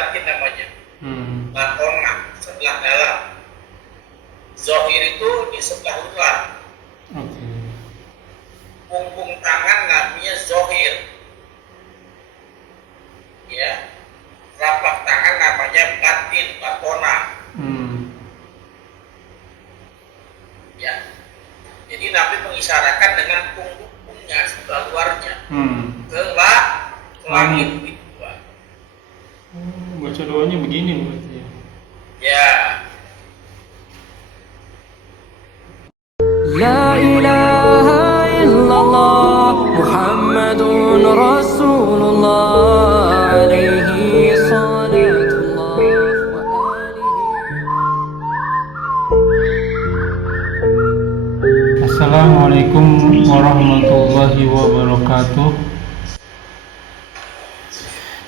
batin namanya. Hmm. Batona sebelah dalam. Zohir itu di sebelah luar. Oke. Punggung tangan namanya zohir. Ya. Telapak tangan namanya batin, batona. Hmm. Ya. Jadi Nabi mengisyaratkan dengan punggungnya sebelah luarnya ke langit gitu. Baca doanya begini berarti ya. Ya. La ilaha illallah Muhammadun Rasulullah alaihi salatullah wa alihi. Assalamualaikum warahmatullahi wabarakatuh.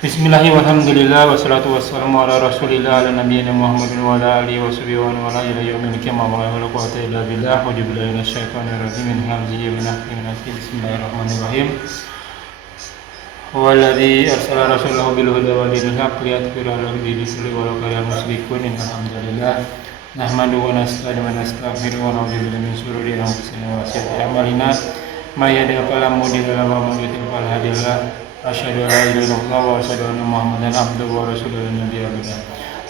Bismillahirrahmanirrahim. Wassalatu wassalamu ala rasulillah ala nabiyyina Muhammadin wa ala alihi wa sahbihi wa man wala ila yaumil qiyamah wa la quwwata illa billah wa billahi minasyaitonir rajim min hamzihi wa nafthihi wa nafthihi. Bismillahirrahmanirrahim. Huwallazi arsala rasulahu bil huda wa dinil haqq liyudhhirahu 'ala dini kullihi wa law karihal musyrikun. Alhamdulillah nahmaduhu wa nasta'inuhu wa nastaghfiruhu wa na'udzu billahi min shururi anfusina wa sayyiati a'malina may yahdihillahu fala mudilla lahu wa may yudlil fala hadiya lahu. Asyhadu an la ilaha illallah wa asyhadu anna Muhammadan abduhu wa rasuluhu nabiyya ba'da.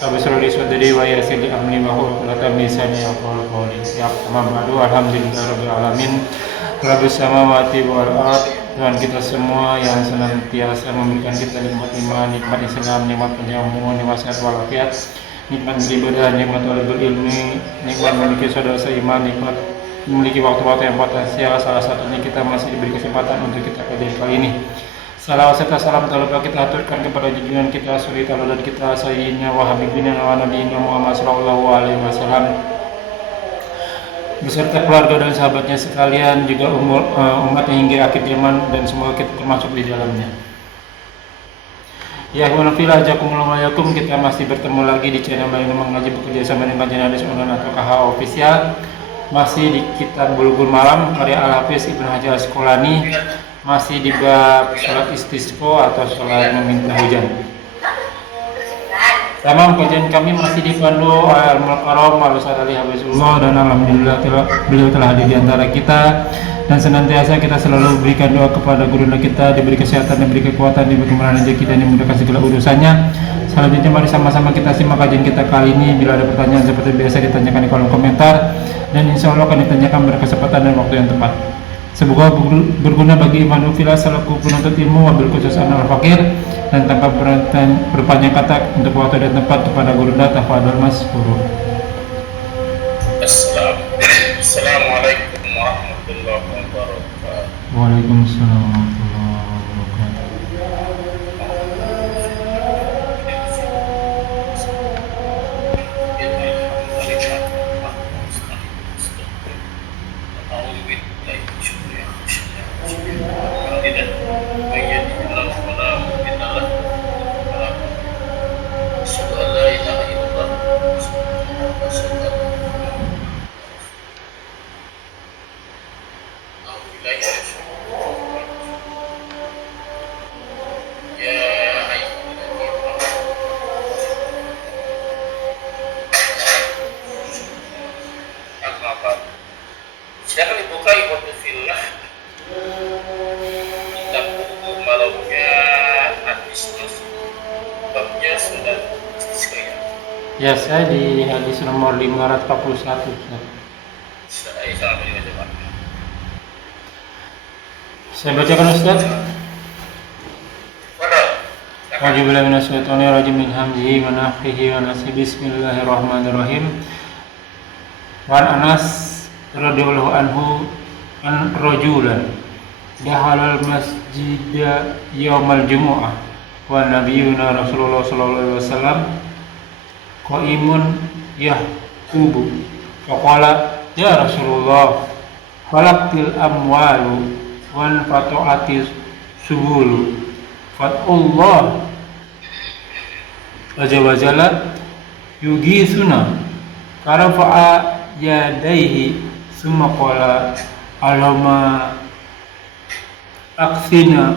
Rabbi shrah li sadri wa yassir li amri wahlul 'uqdatam min lisani yafqahu qawli. Ya amma ba'du, alhamdulillahirabbil alamin. Rabbis samawati wal ardh. Tuhan kita semua yang senantiasa memberikan kita nikmat iman, nikmat Islam, nikmat penyamu, nikmat sehat walafiat, nikmat beribadah, nikmat talabul ilmi, nikmat memiliki saudara seiman, nikmat memiliki waktu-waktu yang potensial. Salah satunya kita masih diberi kesempatan untuk kita kajian kali ini. Salawat serta salam tak lupa kita aturkan kepada junjungan kita suri tauladan kita sayyidina wa habibina wa nabiyina Muhammad sallallahu alaihi wasallam beserta keluarga dan sahabatnya sekalian, juga umat hingga akhir zaman, dan semoga kita termasuk di dalamnya. Ya Assalamualaikum, kita masih bertemu lagi di channel Lain Mengaji bekerja sama dengan Kajian Hadis Online atau KH Official. Masih di kitab Bulughul Maram karya Al-Hafiz Ibnu Hajar Asqalani, masih di bab salat istisqa atau salat meminta hujan. Tamam, kajian kami masih dipandu oleh Al-Mukarram Al-Ustaz Ali Habibullah, dan alhamdulillah beliau telah hadir di antara kita, dan senantiasa kita selalu berikan doa kepada guru kita, diberi kesehatan, diberi kekuatan, diberi kemurahan rezeki, dan dimudahkan segala urusannya. Selanjutnya mari sama-sama kita simak kajian kita kali ini. Bila ada pertanyaan seperti biasa ditanyakan di kolom komentar, dan insya Allah akan ditanyakan pada kesempatan dan waktu yang tepat. Semoga berguna bagi iman ufila selaku penuntut ilmu, wabil khusus anak al-fakir, dan tanpa berpanjang kata untuk waktu dan tempat kepada guru data Fadul Mas Guru. Assalamualaikum warahmatullahi wabarakatuh. Waalaikumsalam warahmatullahi wabarakatuh. Silakan dibuka ibu fillah kitab Bulughul Maramnya hadis babnya sudah istisqa. Ya, saya di hadis nomor 541. Saya bacakan Ustaz. A'udzubillahi minasyaitonir rajim min hamzihi wa nafthihi wa nafthihi. Bismillahirrahmanirrahim. Wa Anas radhiyallahu anhu an rajulan dakhala al-masjid yaumal jumu'ah wa nabiyyuna Rasulullah sallallahu alaihi wasallam qaimun yahqubu faqala ya Rasulullah falaqtil amwalu wan fatu'atis subulu fatullah azza wa jalla yugisuna karafa'a yadaihi summa qala Allahumma aksina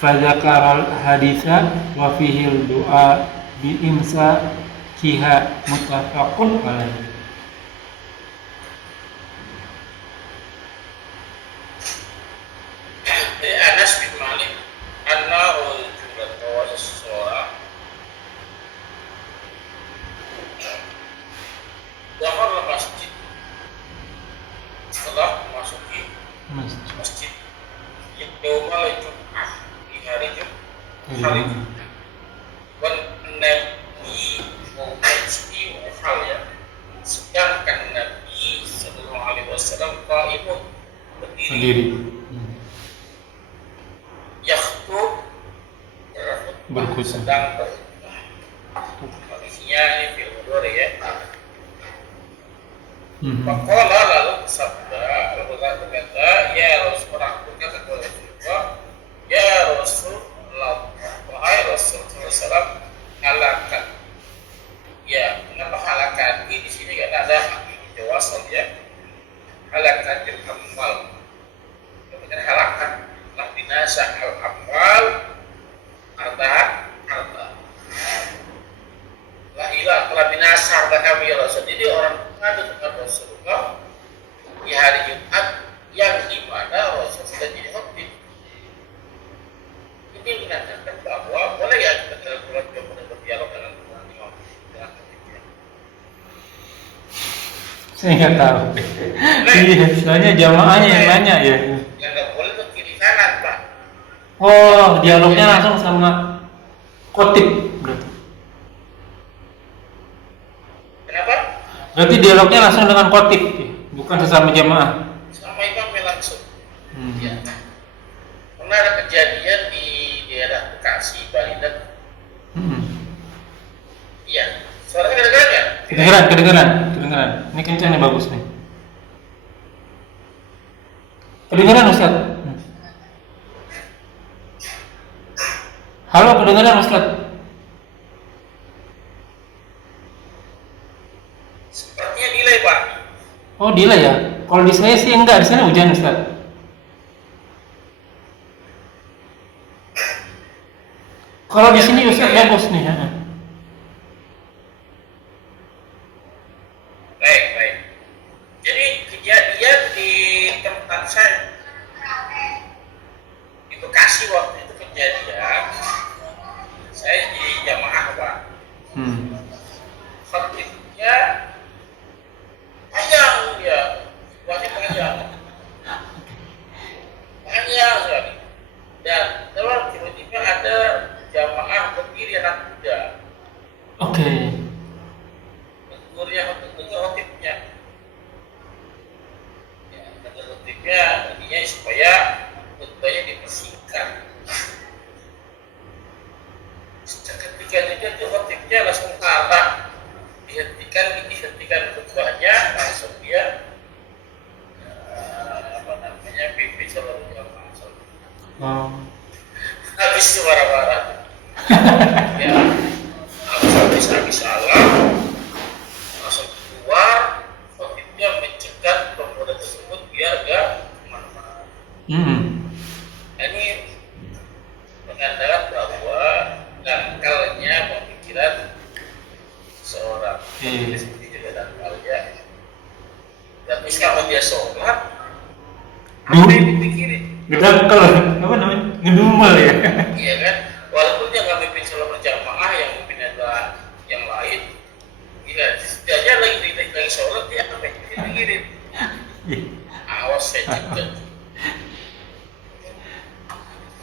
fadzakaral haditsa wa fihi du'a bi imsakiha muttafaqun alaih. Dari Anas bin Malik, anna rajulan bahwa seseorang dakhala masjid, setelah memasuki masjid yaumal Jum'ah, di hari Jumat, wan nabi mesti muhal ya, sedangkan Nabi Sallallahu Alaihi Wasallam qaimun, berdiri Sendiri. yakhutub, Berkhutbah. sedang berkhutbah. Kondisinya ini fil mudhari ya. Maqala lalu sabda, lalu berkata, ya Rasulullah, berkata kepada Rasulullah, ya Rasulullah, wahai Rasul SAW, halakan. Ya, kenapa halakan? Di sini kan ada jawasal ya. Halakan amal. Kemudian halakan telah binasa al amal, harta. Telah binasa harta kami ya Rasul. Jadi orang mengadu dengan Rasulullah di hari Jumat yang dimana Rasul sedang jadi khotib. Ini menandakan bahwa boleh ya kita berdialog dengan Tuhan. Saya nggak tahu. Iya, soalnya jamaahnya yang nanya ya. Yang nggak boleh itu kiri kanan Pak. Oh, dialognya langsung sama khotib berarti. Kenapa? Berarti dialognya langsung dengan khotib, bukan sesama jamaah. Sama imamnya langsung. Hmm. Ya. Pernah ada kejadian di daerah Bekasi, Bali dan iya. Suaranya kedengeran nggak? Kedengeran. Ini kencang nih, bagus nih. Kedengeran Ustaz? Halo, kedengeran Ustaz? Sepertinya delay Pak. Oh, delay ya? Kalau di saya sih enggak, di sana hujan Ustaz. Kalau di sini Ustaz bagus nih. Baik. Jadi kejadian di tempat saya di Bekasi waktu itu kejadian, saya di jamaah Pak. Khotibnya panjang ya, banyak panjang sekali. Dan terus tiba-tiba ada jamaah berdiri anak muda. Oke. Khotibnya. Ya, kata khotibnya tadinya supaya khutbahnya dipersingkat. Ketika itu khotibnya langsung kalah, dihentikan khutbahnya, langsung dia pimpin seluruh jamaah. Habis itu marah-marah. Ya, habis salah, langsung keluar. Khotibnya mencegah pemuda tersebut biar gak kemana-mana. Ini menandakan bahwa dangkalnya pemikiran seorang seperti juga dangkalnya. Tapi kalau dia sholat, apa yang dipikirin? Ngedangkal, apa namanya? Ngedumel ya? Iya kan? Walaupun dia nggak mimpin sholat berjamaah, yang mimpin adalah yang lain. Iya, dia lagi sholat, dia apa yang dipikirin? Awas saya cekut.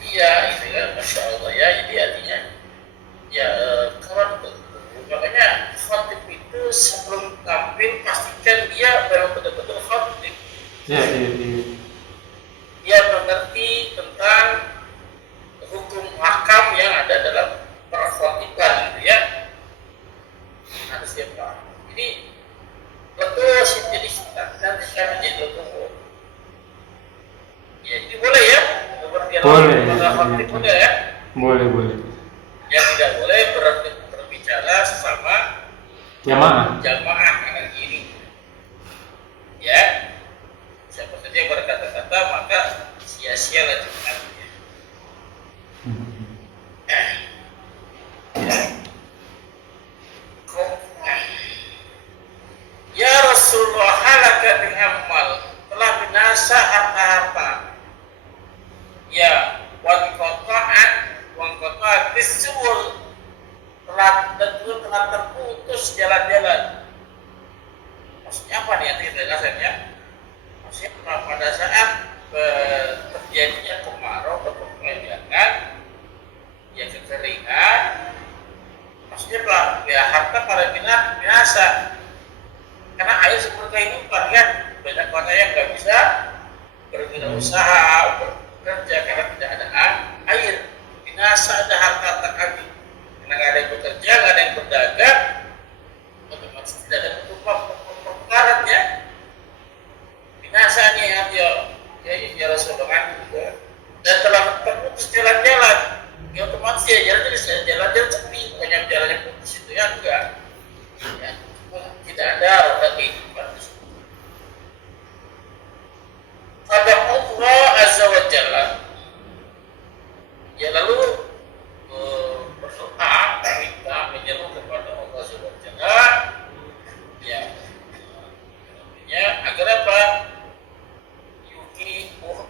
Iya, itu kan, Masya Allah ya. Jadi artinya, ya kawan, makanya khotib itu sebelum tampil pastikan dia memang betul-betul khotib. Iya. Dia mengerti tentang hukum hakam yang ada dalam perkhotiban, gitu ya. Ada siapa? Ini betul sih, jadi nanti sekarang jadi betul. Ya, jadi boleh ya? Boleh. Khotib boleh ya? Boleh. Yang tidak boleh berbicara sesama Jamaah. kanan kiri. Ya, siapa saja yang berkata-kata maka sia-sia lah Jumatnya. Ya Rasulullah halaka bil amal, telah binasa harta-harta. Ya wan qata'at bisul, telah terputus jalan-jalan. Maksudnya apa nih arti dasarnya? Maksudnya pada saat terjadinya kemarau atau kepanjangan, ya kekeringan, maksudnya ya harta para binasa. Karena air sumber kehidupan kan, banyak orang yang nggak bisa berwirausaha, bekerja karena tidak ada air. Binasa ada harta terhabis. Karena nggak ada yang bekerja, nggak ada yang berdagang, otomatis tidak ada perputaran ya. Binasa nih ya Rasulullah juga. Dan telah terputus jalan-jalan, ya otomatis ya jalan-jalan sepi, banyak jalan yang putus itu ya enggak. Ya, tidak ada roda kehidupan. Pada Allah Azza wa Jalla, ya lalu berdoa minta menyeru kepada Allah Azza wa Jalla, ya agar apa?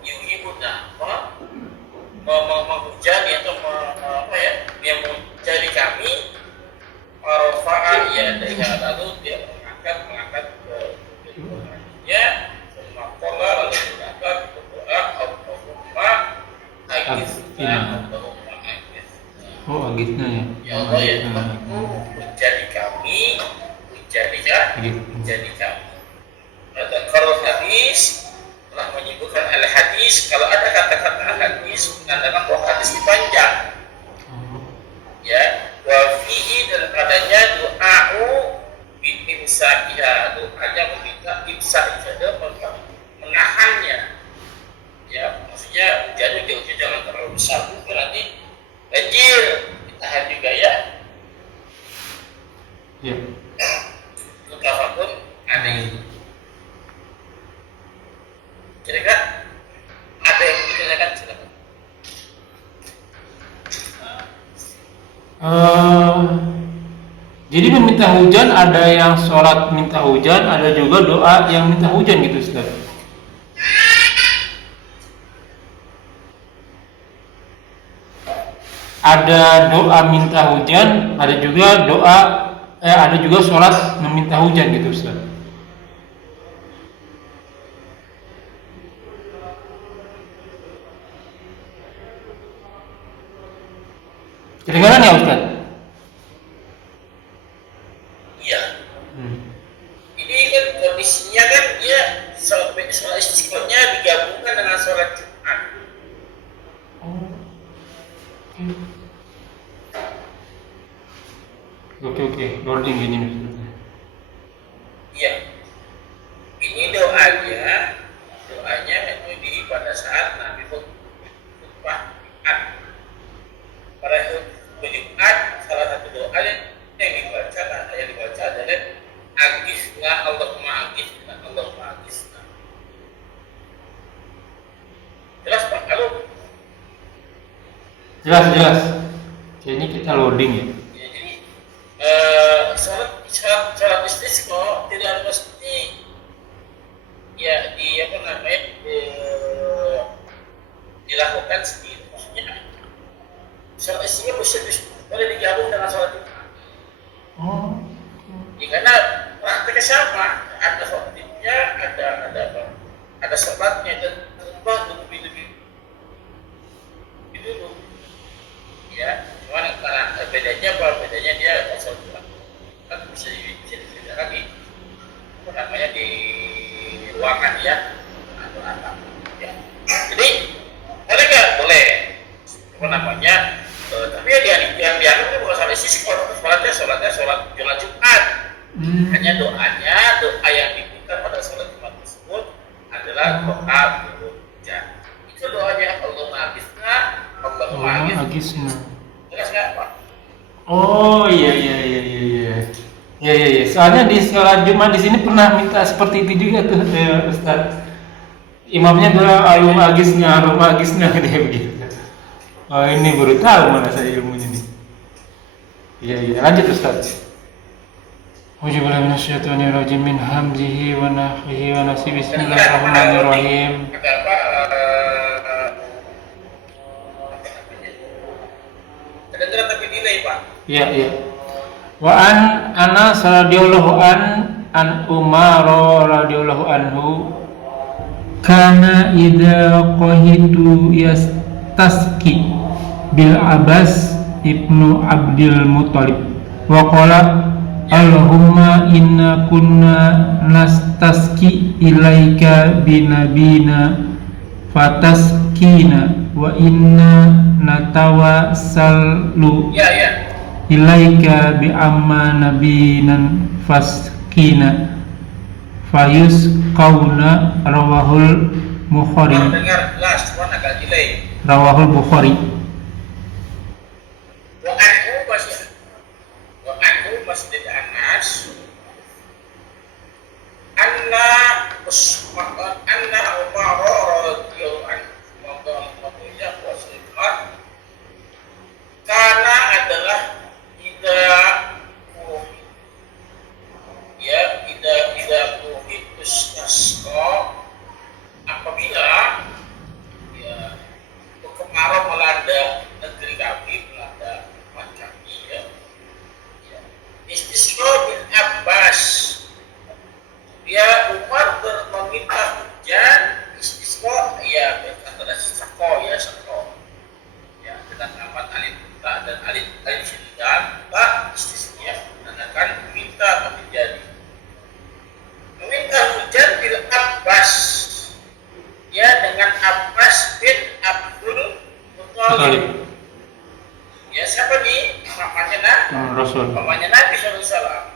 Yuhibuna menghujani atau yang menjadi kami Arafah ya dengan lalu dia mengangkat ya semakola lalu mengangkat berdoa Allahumma agithna Allahumma agithna. Oh agithna ya. Ya Allah ya Tuhanku menjadi kami menjadi kami. Dan kalau hadis telah menyebutkan al hadis, kalau ada kata-kata al hadis mengatakan bahwa hadis ini panjang. Ya, wa fihi dan padanya doa'u bin imsa'iha, doanya meminta imsa' itu menahannya. Ya, maksudnya jadi jangan terlalu besar, berarti banjir ditahan juga ya. Ya. Mutafakun ada itu. Kira-kira ada yang ditanyakan silakan. Jadi meminta hujan ada yang sholat minta hujan, ada juga doa yang minta hujan gitu Ustaz. Ada doa minta hujan, ada juga sholat meminta hujan gitu Ustaz. Kedengaran ya Ustaz? Iya. Ini kan kondisinya kan dia sholat istiqomahnya digabungkan dengan sholat Jumat. Oke, loading ini Ustaz. Iya. Ini doanya itu di pada saat Nabi khutbah Jumat. Pada Jumat salah satu doa yang dibaca adalah Agisna Allahumma agisna Allahumma agisna. Jelas Pak? Halo? Jelas. Kayaknya kita loading ya. Ya, jadi sholat istisqa tidak mesti ya dilakukan sendiri. Maksudnya sholat istisqa boleh digabung dengan sholat Jumat. Ya, karena prakteknya sama, ada khotibnya, ada sholatnya dan khutbah lebih dulu. Ya, cuma bedanya dia sholat Jumat kan bisa dibeda lagi. Apa namanya di ruangan ya atau apa? Ya. Jadi boleh nggak? Boleh. Apa namanya? Tapi yang dianggap itu bukan sholat istisqa, sholatnya sholat Jumat. Hanya doa yang diminta pada sholat Jumat tersebut adalah doa hujan. Itu doanya Allahumma agisna, Allahumma agisna. Jelas nggak Pak? Oh iya. Soalnya di sholat Jumat di sini pernah minta seperti itu juga tuh Ustaz. Imamnya bilang Allahumma agisna dia begitu. Oh ini baru tahu mana saya ilmunya nih. Iya iya lanjut Ustaz. Auzubillahi minasyaitonirrajim min hamzihi wa nafthihi wa nafsihi bismillahirrahmanirrahim. Ada apa? Kedengeran tapi delay Pak. Iya iya. Wa an Anas radhiyallahu an Umar radhiyallahu anhu kana idza qahitu yastasqi bil Abbas ibnu Abdul Muthalib wa qala Allahumma inna kunna nastasqi ilaika binabina fataskina wa inna natawassalu Ya ya. ilaika bi amma nabinan faskina fayus kauna rawahul Bukhari Dengar jelas, cuman agak delay. rawahul Bukhari. Wa anhu masjid Anas anna Umar radhiyallahu anhu karena adalah tidak istasqa apabila ya kemarau melanda negeri kami, melanda umat kami ya. Istisqa bin Abbas ya Umar meminta hujan. Istisqa ya berkata sako ya sako ya dengan amat alif dan alif syiddah tak istisqa menandakan meminta atau menjadi meminta hujan bin Abbas ya dengan Abbas bin Abdul Muthalib ya siapa nih namanya Rasul namanya Nabi SAW.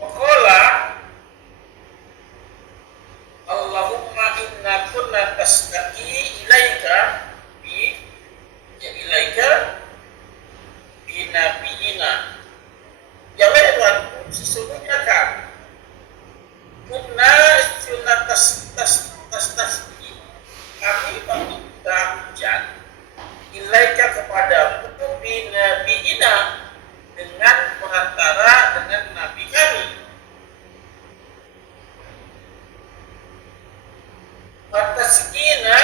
Waqala Allahumma inna kunna tasdaqi ilaika binabiyina ya Tuhan sesungguhnya kami kunna tasdaqi kami meminta hujan ilaika kepada binabiyina dengan perantara dengan nabi kami. Fataskina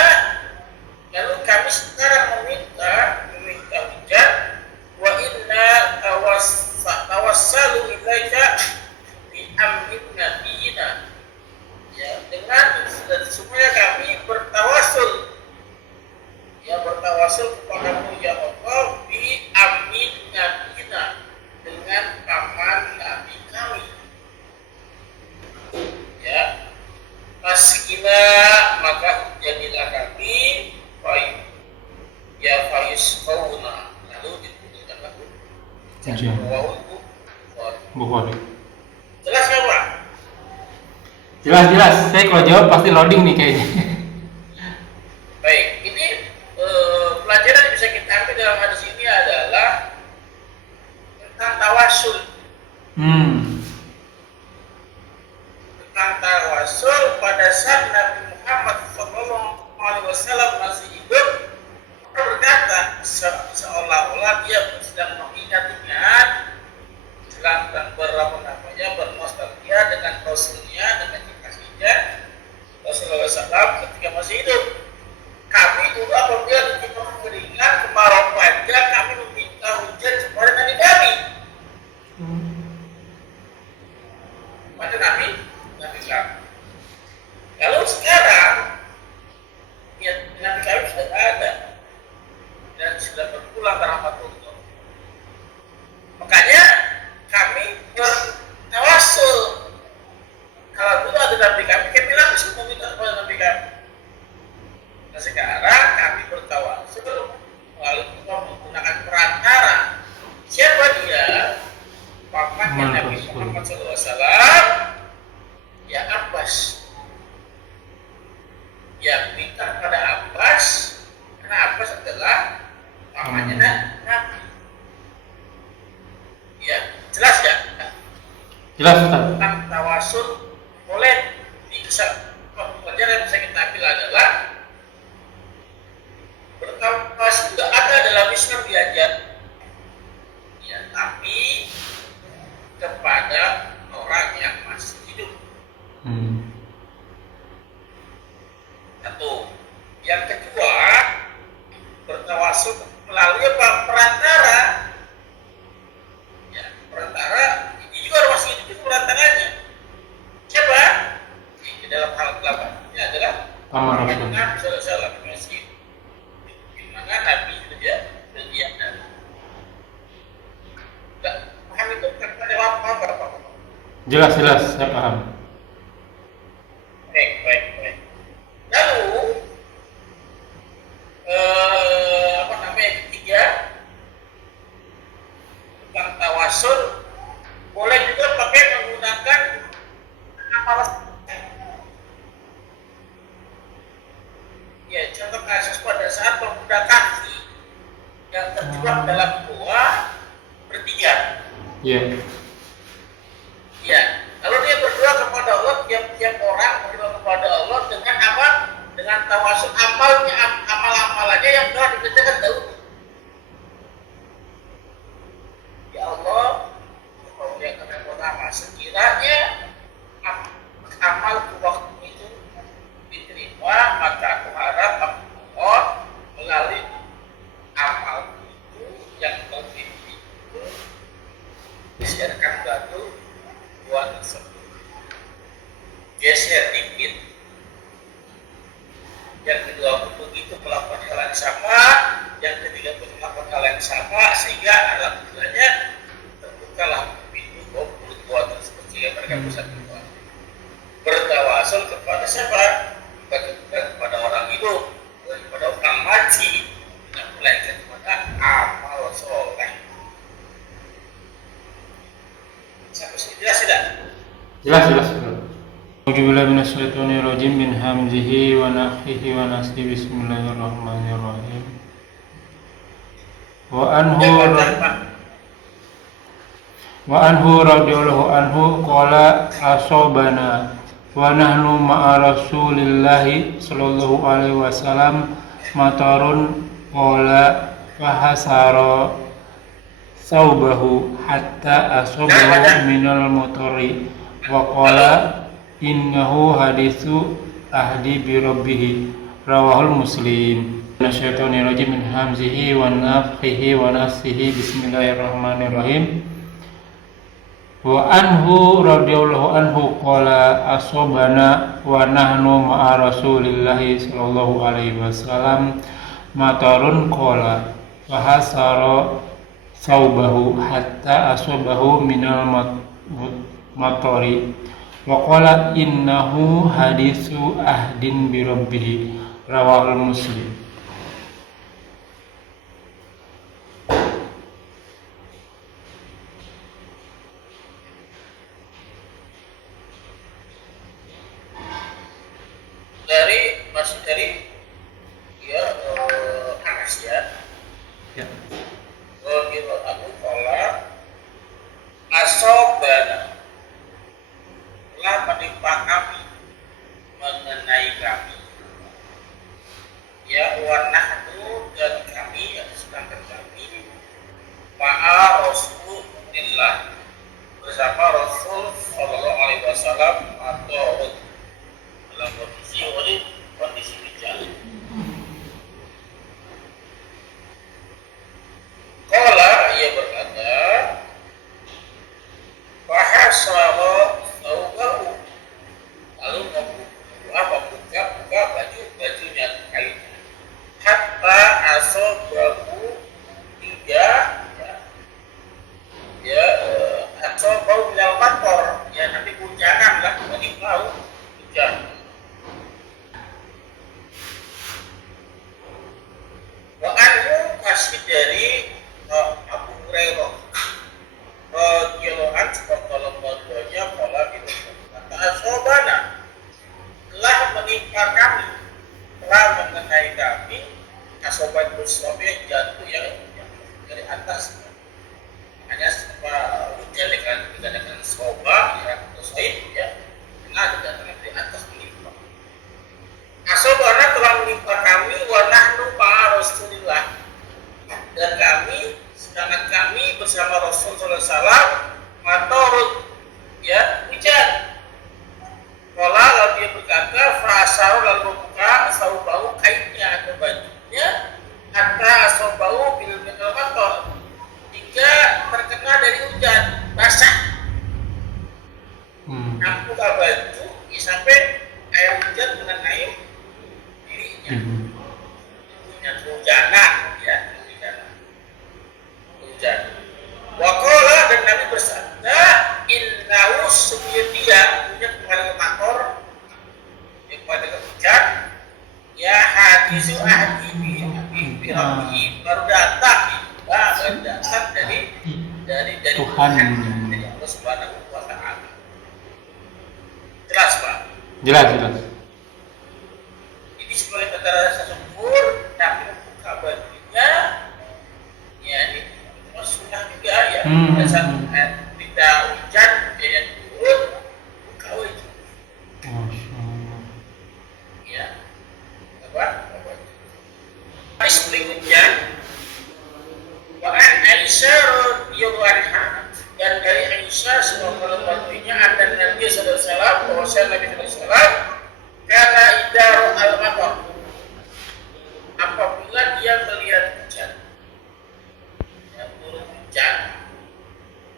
lalu kami sekarang meminta hujan wa inna tawassalu ilaika bi amrin nabiyina ya dengan semuanya kami bertawasul kepadamu ya Allah bi amrin nabiyina dengan paman nabi kami ya. Maskina maka jadilah kami fayus kauna lalu diberikan lagu Bukhari. jelas nggak Pak? Jelas. Saya kalau jawab pasti loading nih kayaknya. Baik, ini pelajaran yang bisa kita ambil dalam hadis ini adalah tentang tawasul. Tentang tawasul pada saat Nabi Muhammad SAW masih hidup, berkata seolah-olah dia sedang mengingat-ingat, sedang bernostalgia dengan Rasulnya, dengan kekasihnya Rasulullah SAW ketika masih hidup. Kami dulu apabila kita kekeringan, kemarau panjang, kami meminta hujan kepada Nabi kami. Pada Nabi kami. Kalau sekarang ya Nabi kami sudah ada dan sudah berpulang ke rahmatullah. Makanya kami bertawasul. Kalau dulu ada Nabi kami langsung meminta kepada Nabi kami. Nah sekarang kami bertawasul menggunakan perantara. Siapa dia? Pamannya Nabi Muhammad SAW. Ya Abbas. Ya minta pada Abbas karena Abbas adalah pamannya Nabi. Ya jelas ya? Jelas Ustaz. Tentang tawasul boleh dikesal Yang kedua, bertawasul melalui apa? Perantara. Ya, perantara ini juga masih hidup perantaranya. Siapa? Di dalam hal kelapa ini adalah Paman Nabi Rasul. Sallallahu Alaihi Wasallam. Di mana Nabi itu dia berliana. Paham itu kepada apa? Jelas, saya paham. Baik. Lalu apa namanya yang ketiga tentang tawasul boleh juga pakai menggunakan amal. Ya, contoh kasus pada saat pemuda kaki yang terjebak dalam gua bertiga. Iya. Ya, kalau dia berdoa kepada Allah, tiap orang berdoa kepada Allah dengan apa? Dengan tawasul amal-amalannya yang telah dikerjakan dahulu. Ya Allah, engkau yang pertama sekiranya amal waktu itu diterima, maka aku harap Allah melalui amal itu yang lebih itu disiarkan batu dua tersebut geser dikit. Yang kedua pun begitu melakukan hal yang sama, yang ketiga pun melakukan hal yang sama, sehingga alhamdulillahnya terbukalah pintu dua tersebut sehingga mereka bisa bertawasul kepada siapa? Bukan kepada orang hidup, bukan kepada orang mati, tidak melainkan kepada amal soleh. Sampai sini jelas tidak? Jelas. A'udzubillahi minasyaitonirrajim min hamzihi wa nafthihi wa nafsihi bismillahirrahmanirrahim. Wa anhu radhiyallahu anhu qala asobana wa nahnu ma'a Rasulillahi sallallahu alaihi wasallam matarun qala fahasara saubahu hatta asobahu minal motori wa qala innahu hadithu ahdi bi rabbih rawahul muslim. Nasyaitonirrajim min hamzihi wa nafthihi wa nafsihi bismillahirrahmanirrahim. Wa anhu radhiyallahu anhu qala asobana wa nahnu ma'a Rasulillahi sallallahu alaihi wasallam matarun qala fahasara saubahu hatta asobahu minal matori wa qala innahu hadithu ahdin bi rabbih rawahul muslim. Masih dari ya Anas ya. Radhiyallahu anhu qala asobana telah menimpa kami mengenai kami ya wa nahnu dan kami yang sedangkan kami ma'a Rasulillah bersama Rasul sallallahu alaihi wasallam atau dalam kondisi bijak. Qala ia berkata fahasara thawbahu lalu membuka bajunya kainnya hatta asobahu hingga asobahu minal mator ya nanti hujanan lah bagi tahu hujan. Wa anhu masih dari Abu Hurairah radhiyallahu anhu qala qala itu kata asobana telah menimpa kami telah mengenai kami asobat suami yang jatuh yang dari atas hanya hujan dengan soba yang soib ya nah dari atas menimpa asobana telah menimpa kami wa nahnu ma'a Rasulillah dan kami sedangkan kami bersama Rasul sallallahu alaihi wasallam matorut ya hujan. Qala lalu dia berkata fa'asaru lalu membuka saubahu kainnya atau bajunya hatta asobahu bil matar hingga terkena dari hujan basah. Buka baju sampai air hujan mengenai dirinya. Yang hujanan ya, hujan. Waqala dan Nabi bersabda, innahu sumiyya punya kepada mator kepada hujan ya hadisu ahdi bi rabbi baru datang dari Tuhan. dari Allah Subhanahu wa taala. Jelas, Pak? Jelas. Ini sebagai tanda rasa syukur, tapi membuka bajunya ya ini sunnah juga ya. Saat kita hujan dia turun buka baju. Ya. Apa? Hadis berikutnya Wa'an Aisyah radhiyallahu anha dan dari Aisyah semoga Allah ada Nabi sallallahu alaihi wasallam bahwa Nabi sallallahu alaihi wasallam karena idar al-matar apabila dia melihat hujan ya turun hujan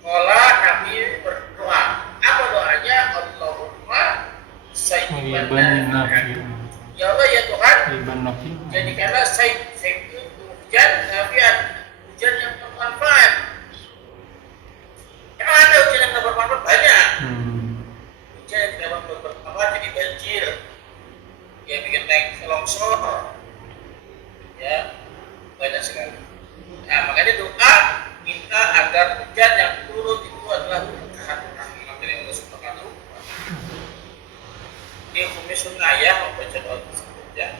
kala Nabi berdoa apa doanya Allahumma sayyiban nafi ya Allah ya Tuhan jadikanlah saya itu hujan nafian hujan yang bermanfaat. Karena ada hujan yang bermanfaat banyak. Hujan yang tidak bermanfaat jadi banjir, ya bikin naik longsor, ya banyak sekali. Nah makanya doa kita agar hujan yang turun itu adalah berkah rahmat dari Allah Subhanahu wa taala. Ini hukum sunnah ya membaca doa tersebut ya.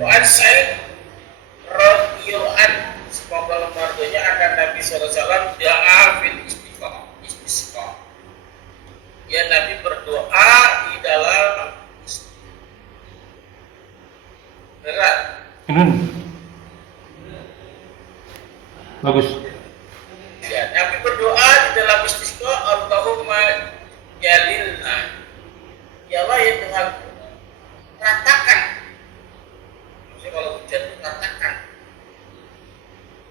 Doa Sa'id radhiyallahu anhu semoga lembarannya akan Nabi SAW doa fil istisqa. Ya Nabi berdoa di dalam berat. Bagus. Ya Nabi berdoa di dalam istisqa Allahumma jalilna. Ya Allah ya Tuhan ratakan. Maksudnya kalau hujan ratakan.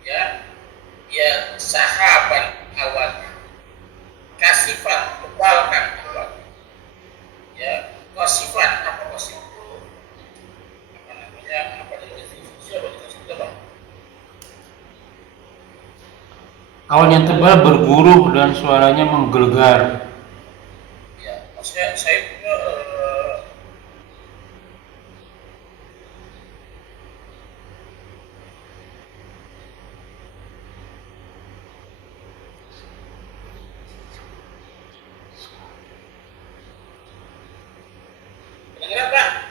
Ya sahabat awan kasifan tebalkan awan ya kasifan apa kasif apa namanya apa siapa dikasih tebal Awan yang tebal berguruh dan suaranya menggelegar. ya maksudnya saya punya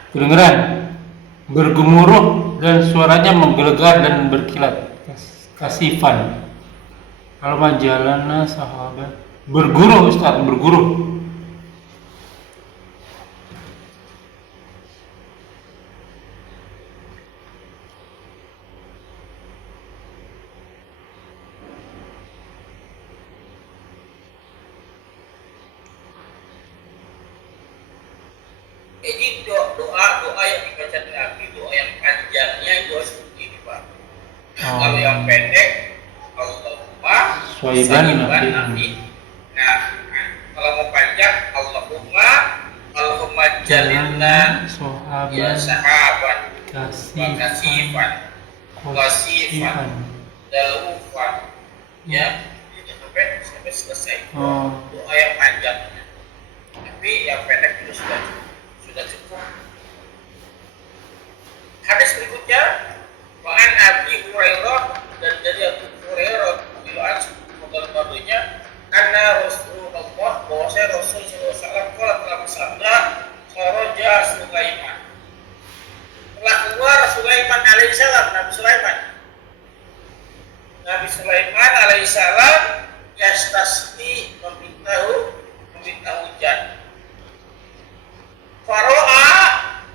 Kedengeran, bergemuruh dan suaranya menggelegar dan berkilat. Kasifan. Kalau majalana sahabat berguruh, Ustaz, berguruh. Jadi doa yang dibaca Nabi, doa yang panjangnya doa seperti ini Pak. Kalau yang pendek, Allahumma Syaiban nafi. Nah, kalau mau panjang, Allahumma jalilna ya sahabat, kasifan, dalufan, ya, sampai selesai. Doa yang panjang. Tapi yang pendek itu sudah cukup. Hadis berikutnya Wa'an Abi Hurairah dan dari Abu Hurairah radhiyallahu karena Rasulullah bahwasanya Rasul SAW telah bersabda kharaja Sulaiman telah keluar Sulaiman alaihissalam Nabi Sulaiman alaihissalam yastasqi meminta hujan. Faro'a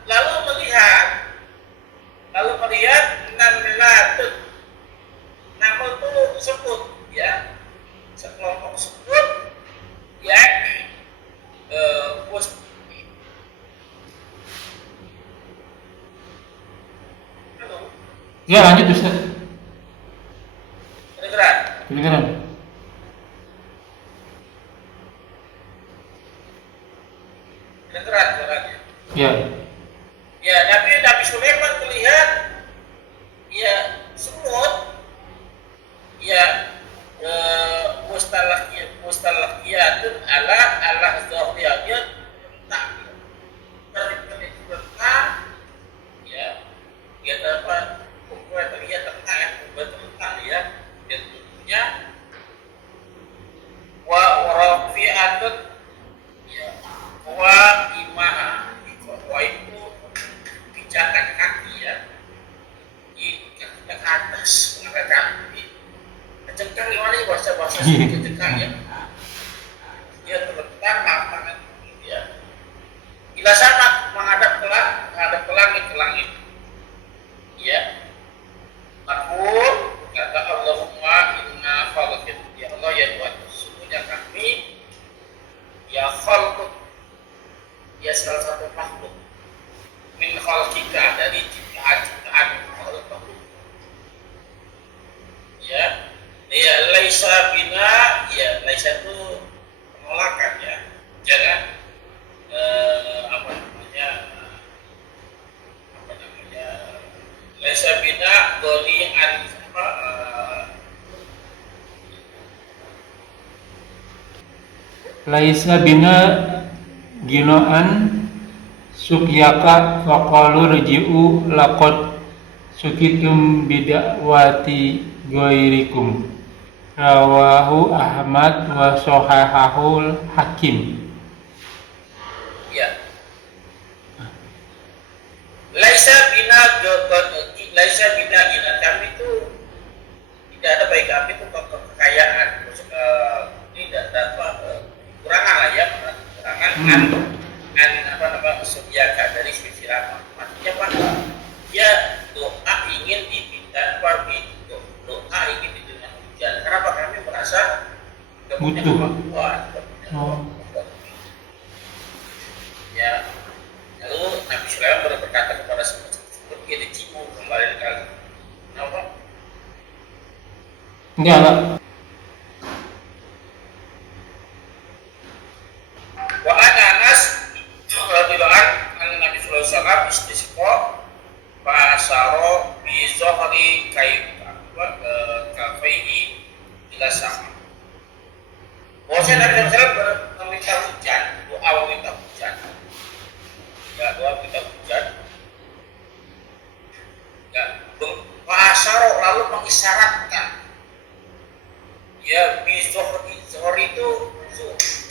lalu melihat namlatun nama itu sebut ya sekelompok sebut ya Ya lanjut Ustaz. Kedengeran? Kedengaran? Kedengeran suaranya. Ya. Ya, Nabi Sulaiman melihat ya semut, ya mustalaqiyatun ala zahriya tentang tentang ya dia dapat pokoknya terlihat tentang ya dan tentunya wa rafi'atun ya wa imaha wa itu pijakan kaki ya di kaki ke atas mengangkat kaki kecengkang gimana ya bahasa kecengkang ya dia terletak lapangan ya ila sama menghadap ke langit ya makmur kata Allahumma inna khalaqin ya Allah ya Tuhan sesungguhnya kami ya khalquk ya salah satu makhluk min khalqika dari ciptaan makhluk ya ya laisa bina ya laisa itu penolakan ya jangan apa namanya laisa bina goni an Laisa bina ginoan sukyaka faqalu rji'u laqad sukitum bidakwati ghairikum. Rawahu Ahmad wa Shahahahul Hakim. ya laisa bina laisa bina gina kami itu tidak ada baik kami itu kekayaan ini tidak apa kekurangan lah ya kekurangan apa namanya kesulitan dari sisi lama artinya apa ya doa ingin diminta doa ingin diterima hujan kenapa kami merasa punya Butuh. kemampuan Oh. ya lalu Nabi Sulaiman berkata kepada semut dia dicium kembali kali kenapa Enggak lah. wa ana Anas radhiyallahu anhu Nabi sallallahu alaihi wasallam istisqa fa asara bi zahri kafaihi ila sama. Bahwasanya Nabi sallallahu alaihi wasallam meminta hujan, doa meminta hujan. Ya, doa meminta hujan. Ya, fa asara lalu mengisyaratkan. Ya, bi zahri itu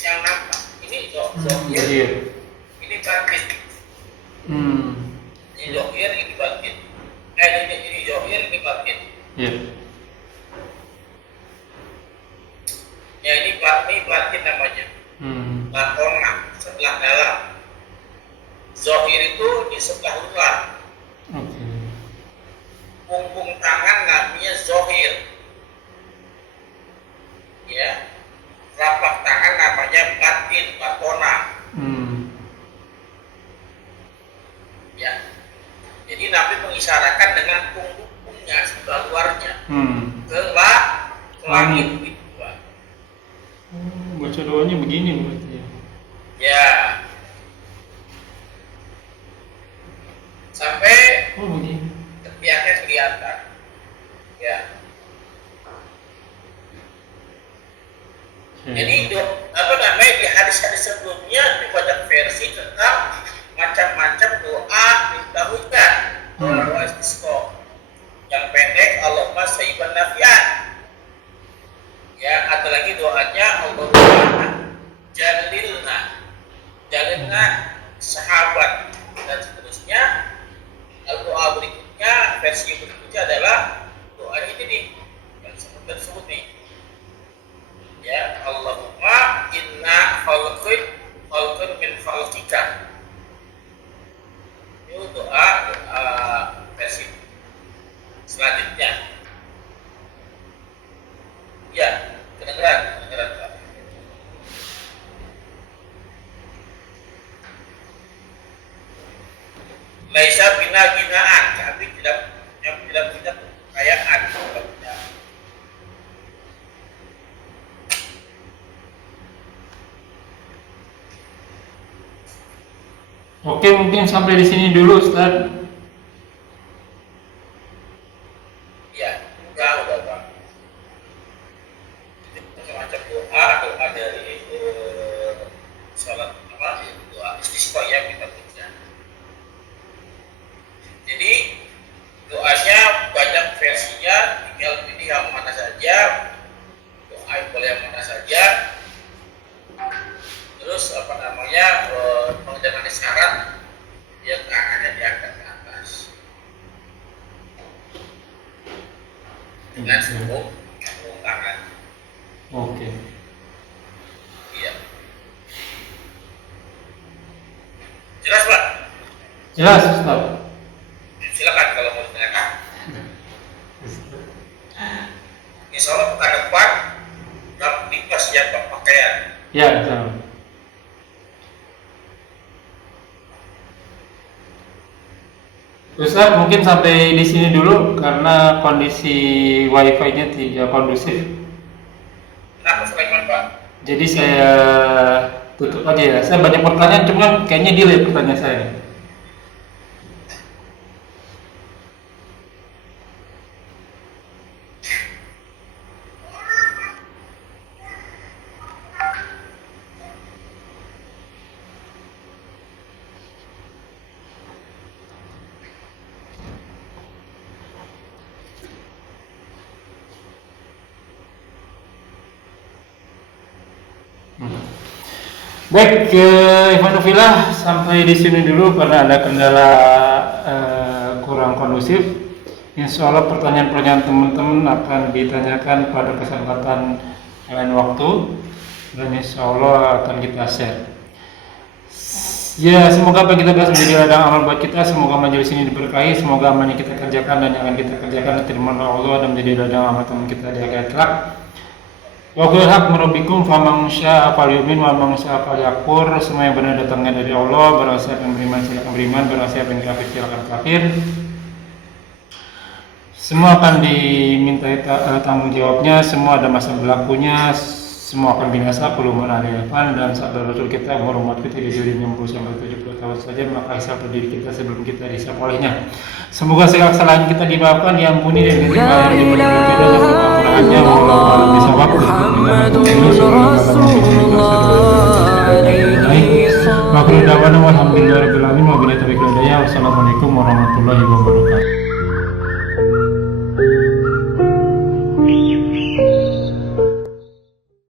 yang nampak. Ini zohir. Iya. Ini batin. Ini zohir, ini batin. Ini zohir, ini batin. Iya. Ya ini batin namanya. Batona sebelah dalam. Zohir itu di sebelah luar. Oke. Punggung tangan namanya zohir. Ya. Telapak tangan namanya batin, batona. Ya. Jadi Nabi mengisyaratkan dengan punggungnya sebelah luarnya ke langit gitu, Pak. Baca doanya begini berarti ya. Ya. Sampai Oh begini. tepiannya kelihatan. Ya. Jadi apa namanya di hadis-hadis sebelumnya dibaca versi tentang macam-macam doa minta hujan, doa istisqa. Yang pendek Allahumma sayyiban nafi'an. Ya, ada lagi doanya Allahumma jalilna sahabat dan seterusnya. Doa berikutnya versi berikutnya adalah doa ini nih yang tersebut nih. Ya, Allahumma inna khalqun min khalqika. Itu doa versi selanjutnya. Ya, kedengeran Pak. Laisa bina ginaan, kami tidak tidak punya kekayaan, tidak punya. Oke, mungkin sampai di sini dulu, Ustaz. Ya, udah Pak. Itu semacam doa dari sholat apa ya, doa istisqa ya kita baca. Jadi doanya banyak versinya, tinggal pilih yang mana saja, doa boleh yang mana saja. Terus apa namanya, dengan syarat dia tangannya diangkat ke atas dengan seluruh tangan. Oke. Iya. Jelas Pak? Jelas, Ustaz. Silakan kalau mau ditanyakan. Insya Allah pekan depan di persiapan pakaian. Ya, Ustaz. Ustaz, mungkin sampai di sini dulu karena kondisi wifi-nya tidak kondusif. Kenapa Sulaiman Pak? Jadi saya tutup aja ya. Saya banyak pertanyaan, cuman kayaknya delay pertanyaan saya. Baik, Ivanofila sampai di sini dulu karena ada kendala kurang kondusif. Insya Allah pertanyaan-pertanyaan teman-teman akan ditanyakan pada kesempatan lain waktu dan insya Allah akan kita share. Ya, semoga apa yang kita bahas menjadi ladang amal buat kita. Semoga majelis ini diberkahi. Semoga amal yang kita kerjakan dan yang akan kita kerjakan diterima oleh Allah dan menjadi ladang amal teman kita di akhirat kelak. Wa qul haq rabbikum faman syaa'a falyu'min wa man syaa'a falyakfur. Semua yang benar datangnya dari Allah. Barang siapa yang beriman silakan beriman, barang siapa yang kafir silakan kafir. Semua akan dimintai tanggung jawabnya, semua ada masa berlakunya, semua akan binasa. Kullu man 'alaiha fan, dan sabda Rasul kita umur umat kita di dunia 60 sampai 70 tahun saja, maka hisab diri kita sebelum kita dihisab olehnya. Semoga segala kesalahan kita dimaafkan, diampuni dan diterima dari kita dan hanya Allah bisa waktu. Wassalamualaikum warahmatullahi wabarakatuh.